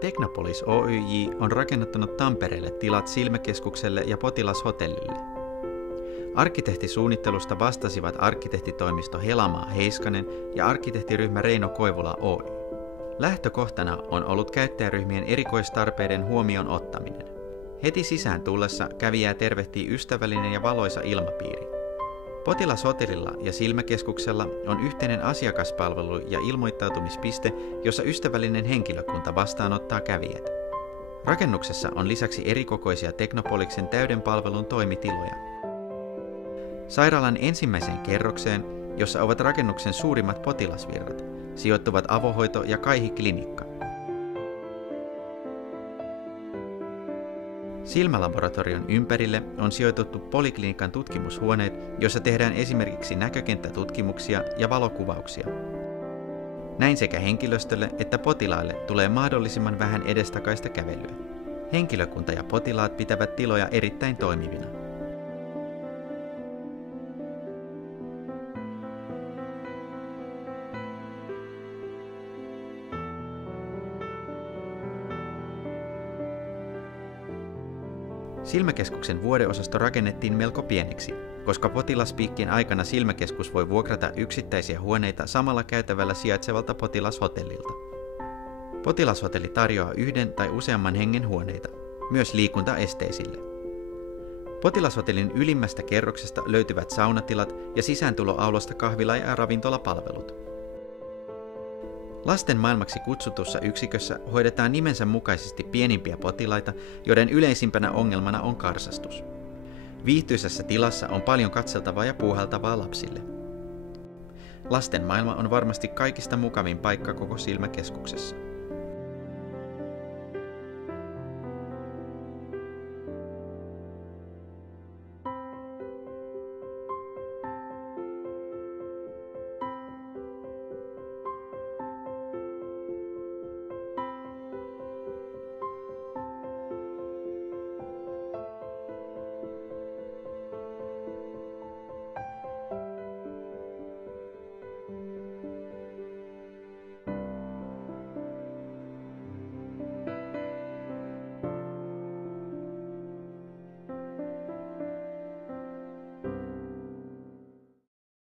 Technopolis Oyj on rakennuttanut Tampereelle tilat Silmäkeskukselle ja Potilashotellille. Arkkitehtisuunnittelusta vastasivat arkkitehtitoimisto Helamaa Heiskanen ja arkkitehtiryhmä Reino Koivula Oy. Lähtökohtana on ollut käyttäjäryhmien erikoistarpeiden huomioon ottaminen. Heti sisään tullessa kävijää tervehtii ystävällinen ja valoisa ilmapiiri. Potilashotellilla ja Silmäkeskuksella on yhteinen asiakaspalvelu ja ilmoittautumispiste, jossa ystävällinen henkilökunta vastaanottaa kävijät. Rakennuksessa on lisäksi erikokoisia Technopoliksen täyden palvelun toimitiloja. Sairaalan ensimmäiseen kerrokseen, jossa ovat rakennuksen suurimmat potilasvirrat, sijoittuvat avohoito- ja kaihiklinikka. Silmälaboratorion ympärille on sijoitettu poliklinikan tutkimushuoneet, joissa tehdään esimerkiksi näkökenttätutkimuksia ja valokuvauksia. Näin sekä henkilöstölle että potilaille tulee mahdollisimman vähän edestakaista kävelyä. Henkilökunta ja potilaat pitävät tiloja erittäin toimivina. Silmäkeskuksen vuodeosasto rakennettiin melko pieneksi, koska potilaspiikkien aikana Silmäkeskus voi vuokrata yksittäisiä huoneita samalla käytävällä sijaitsevalta potilashotellilta. Potilashotelli tarjoaa yhden tai useamman hengen huoneita, myös liikuntaesteisille. Potilashotellin ylimmästä kerroksesta löytyvät saunatilat ja sisääntuloaulasta kahvila- ja ravintolapalvelut. Lasten maailmaksi kutsutussa yksikössä hoidetaan nimensä mukaisesti pienimpiä potilaita, joiden yleisimpänä ongelmana on karsastus. Viihtyisässä tilassa on paljon katseltavaa ja puuhailtavaa lapsille. Lasten maailma on varmasti kaikista mukavin paikka koko Silmäkeskuksessa.